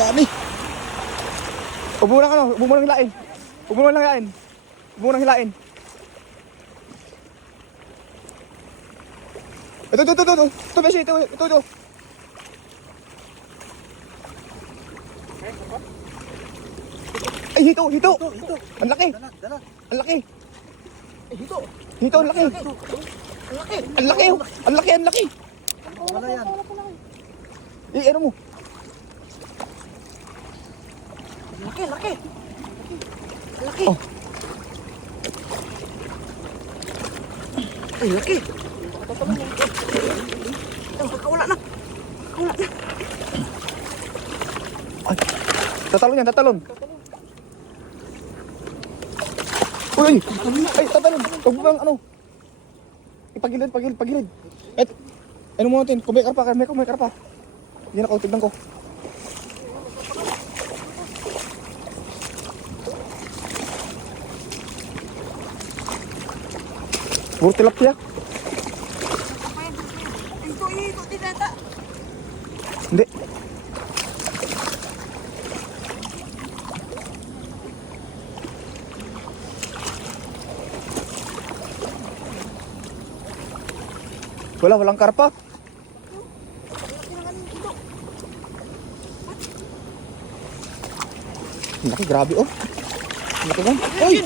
Dami. Huwag mo lang ano, huwag mo lang hilain. Huwag mo lang hilain. Huwag mo lang hilain. Ito. Ito, Beshi, ito. Ay, hito. Ang laki. Ang laki. Hito, ang laki. Ang laki. Wala yan. Ano mo? Laki. Oh. Ay, laki. Wala na. Ay, tatalon. Uy, tatalon. Huwag mo bang ano? Pagilid. Ano mo natin? Kung may karpa. Yan ako, tignan ko. Puro tilapia. Ito, tinata. Hindi. Walang karpa. Laki, grabe oh. Laki gan. Oy!